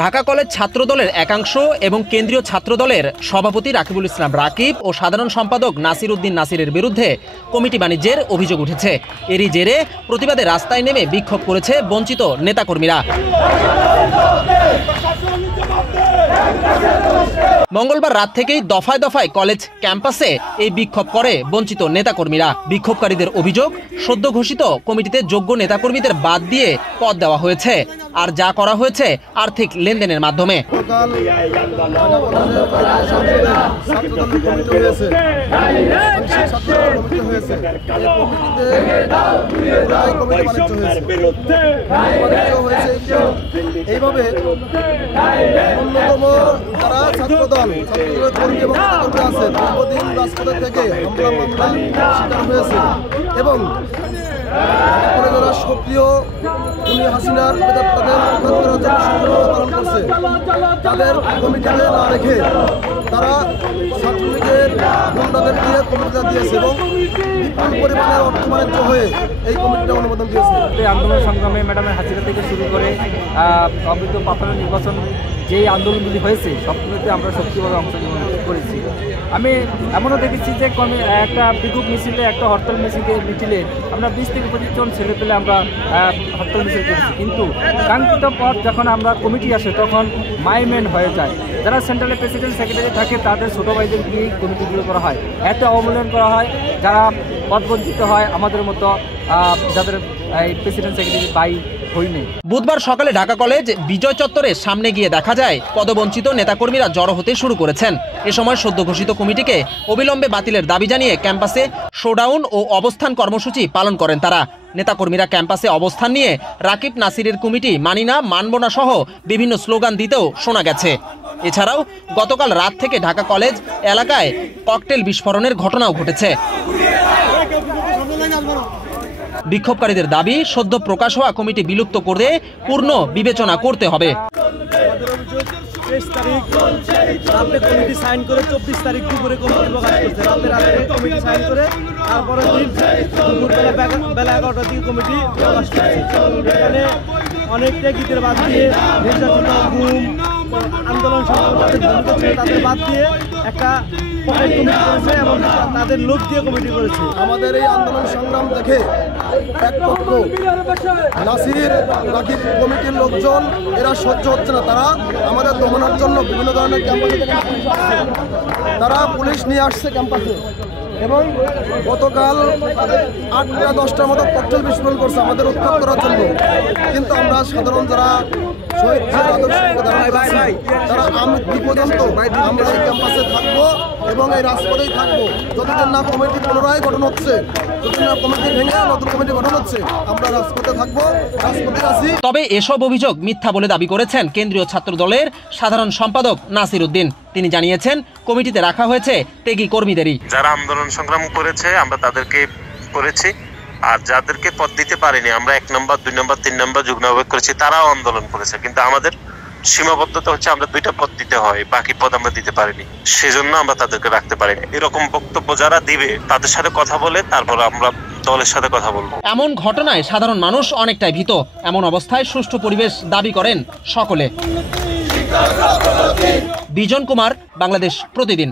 Dhaka college ছাত্রদলের একাংশ এবং কেন্দ্রীয় ছাত্রদলের সভাপতি রাকিবুল ইসলাম রাকিব ও সাধারণ সম্পাদক নাসির উদ্দিন নাসিরের বিরুদ্ধে কমিটি বাণিজ্যের অভিযোগ উঠেছে। এরই জেরে প্রতিবাদে রাস্তায় নেমে বিক্ষোভ করেছে বঞ্চিত নেতাকর্মীরা। মঙ্গলবার রাত থেকেই দফায় দফায় কলেজ ক্যাম্পাসে এই বিক্ষোভ করে বঞ্চিত নেতাকর্মীরা। বিক্ষোভকারীদের অভিযোগ, সদ্য ঘোষিত কমিটিতে যোগ্য নেতাকর্মীদের বাদ দিয়ে পদ দেওয়া হয়েছে, আর যা করা হয়েছে আর্থিক লেনদেনের মাধ্যমে। এইভাবে অন্যতম যারা ছাত্রদল কর্মী এবং ছাত্রদল আছে দীর্ঘদিন রাজপথে থেকে হামলা মামলা শিকার হয়েছে এবং যারা সক্রিয় হাসিনার পালন করছে তাদের কমিটিতে না রেখে তারা ছাত্রলীগের গুন্ডাদের দিয়ে কমিটিটা দিয়েছে এবং বিপুল পরিমাণের অর্থ বাণিজ্য হয়ে এই কমিটিটা অনুমোদন দিয়েছে। আন্দোলন সংগ্রামে ম্যাডামের হাসিনা থেকে শুরু করে অবৈধ পাতানো নির্বাচন যেই আন্দোলনগুলি হয়েছে সবগুলোতে আমরা সক্রিয়ভাবে অংশগ্রহণ করেছি। আমি এমনও দেখেছি যে একটা বিক্ষোভ মিছিলে, একটা হরতাল মিছিলে আমরা 20 থেকে 25 জন ছেলে পেলে আমরা হরতাল মিছিল করেছি, কিন্তু কাঙ্ক্ষিত পথ যখন আমরা কমিটি আসে তখন মাইমেন হয়ে যায়। যারা সেন্ট্রালের প্রেসিডেন্ট সেক্রেটারি থাকে তাদের ছোটো ভাইদের দিয়েই কমিটিগুলো করা হয়, এত অবমূল্যায়ন করা হয়। যারা পদবঞ্চিত হয় আমাদের মতো যাদের প্রেসিডেন্ট সেক্রেটারি বাই হয়নি। বুধবার সকালে ঢাকা কলেজ বিজয় চত্বরের সামনে গিয়ে দেখা যায় পদবঞ্চিত নেতাকর্মীরা জড়ো হতে শুরু করেছেন। এ সময় সদ্য ঘোষিত কমিটিকে অবিলম্বে বাতিলের দাবি জানিয়ে ক্যাম্পাসে শোডাউন ও অবস্থান কর্মসূচি পালন করেন তারা। নেতাকর্মীরা ক্যাম্পাসে অবস্থান নিয়ে রাকিব নাসিরের কমিটি মানি না, মানব না সহ বিভিন্ন স্লোগান দিতেও শোনা গেছে। এছাড়াও গতকাল রাত থেকে ঢাকা কলেজ এলাকায় ককটেল বিস্ফোরণের ঘটনাও ঘটেছে। বিক্ষোভকারীদের দাবি, সদ্য প্রকাশ হওয়া কমিটি বিলুপ্ত করে পূর্ণ বিবেচনা করতে হবে। কমিটি সাইন করে 24 তারিখ দুপুরে কমিটি প্রকাশ করছে। কমিটি সাইন করে তারপরে বেলা 11টার দিকে কমিটি প্রকাশ করছে। এখানে অনেকটা গীতের বাদ দিয়ে নির্যাতন, গুম, আন্দোলন তাদের বাদ দিয়ে একটা কমিটি করেছে এবং তাদের লোক দিয়ে কমিটি করেছে। আমাদের এই আন্দোলন সংগ্রাম দেখে এক পক্ষ নাসির রাকিব কমিটির লোকজন এরা সহ্য হচ্ছে না, তারা আমাদের দমনের জন্য বিভিন্ন ধরনের ক্যাম্পাসে তারা পুলিশ নিয়ে আসছে ক্যাম্পাসে এবং গতকাল 8টা 10টার মতো ককটেল বিস্ফোরণ করছে আমাদের উৎখাত করার জন্য। কিন্তু আমরা সাধারণ যারা শহীদ তারা পর্যন্ত আমরা এই ক্যাম্পাসে থাকবো এবং এই রাজপথেই থাকবো যতদিন না কমিটি পুনরায় গঠন হচ্ছে, যতদিন না কমিটি ভেঙে নতুন কমিটি গঠন হচ্ছে আমরা রাজপথে থাকবো, রাজপথে আছি। তবে এসব অভিযোগ মিথ্যা বলে দাবি করেছেন কেন্দ্রীয় ছাত্র দলের সাধারণ সম্পাদক নাসির উদ্দিন। তিনি জানিয়েছেন কমিটিতে রাখা হয়েছে ত্যাগী কর্মীদেরই। যারা আন্দোলন সংগ্রাম করেছে আমরা তাদেরকে করেছি, আর যাদেরকে পদ দিতে পারিনি আমরা 1 নম্বর 2 নম্বর 3 নম্বর যুগ্ম আহ্বায়ক করেছি, তারাও আন্দোলন করেছে। কিন্তু আমাদের সীমাবদ্ধতা হচ্ছে আমরা 2টা পদ দিতে হয়, বাকি পদ আমরা দিতে পারিনি, সেজন্য আমরা তাদেরকে রাখতে পারিনি। এরকম বক্তব্য যারা দিবে তাদের সাথে কথা বলে তারপর আমরা দলের সাথে কথা বলবো। এমন ঘটনায় সাধারণ মানুষ অনেকটাই ভীত। এমন অবস্থায় সুষ্ঠু পরিবেশ দাবি করেন সকলে। বিজন কুমার, বাংলাদেশ প্রতিদিন।